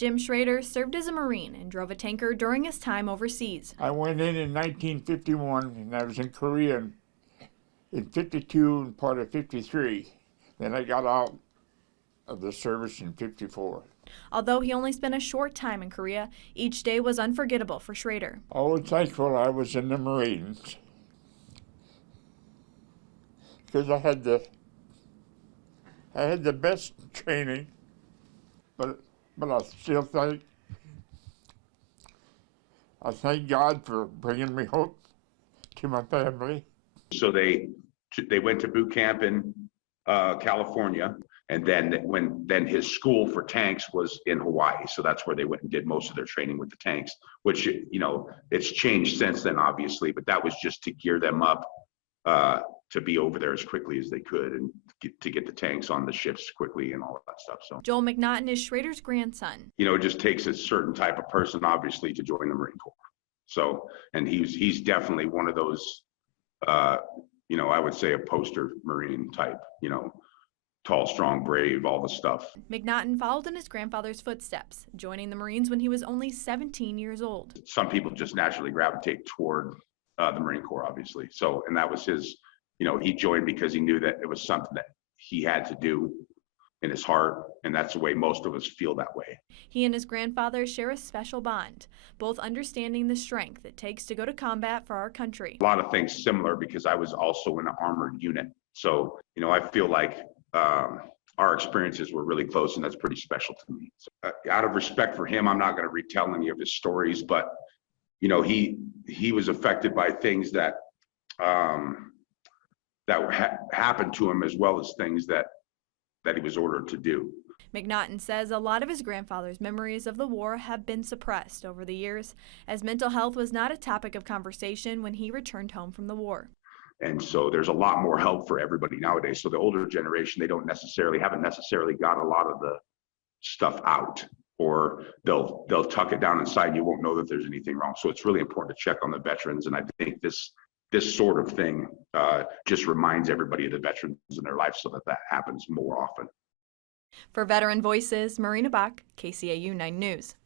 Jim Schrader served as a Marine and drove a tanker during his time overseas. I went in 1951, and I was in Korea in 52 and part of 53. Then I got out of the service in 54. Although he only spent a short time in Korea, each day was unforgettable for Schrader. Always thankful I was in the Marines, because I had the best training, but I still thank God for bringing me home to my family. So they went to boot camp in California, and then his school for tanks was in Hawaii. So that's where they went and did most of their training with the tanks, which, it's changed since then, obviously, but that was just to gear them up to be over there as quickly as they could and to get the tanks on the ships quickly and all of that stuff. So Joel McNaughton is Schrader's grandson. it just takes a certain type of person, obviously, to join the Marine Corps. So, and he's definitely one of those, I would say a poster Marine type, tall, strong, brave, all the stuff. McNaughton followed in his grandfather's footsteps, joining the Marines when he was only 17 years old. Some people just naturally gravitate toward the Marine Corps, obviously. So, and that was his, he joined because he knew that it was something that he had to do in his heart, and that's the way most of us feel that way. He and his grandfather share a special bond, both understanding the strength it takes to go to combat for our country. A lot of things similar because I was also in an armored unit. So, I feel like our experiences were really close, and that's pretty special to me. So, out of respect for him, I'm not going to retell any of his stories, but, he was affected by things that happened to him, as well as things that he was ordered to do. McNaughton says a lot of his grandfather's memories of the war have been suppressed over the years, as mental health was not a topic of conversation when he returned home from the war. And so there's a lot more help for everybody nowadays. So the older generation, they haven't necessarily got a lot of the stuff out, or they'll tuck it down inside and you won't know that there's anything wrong. So it's really important to check on the veterans. And I think this sort of thing just reminds everybody of the veterans in their life so that happens more often. For Veteran Voices, Marina Bach, KCAU 9 News.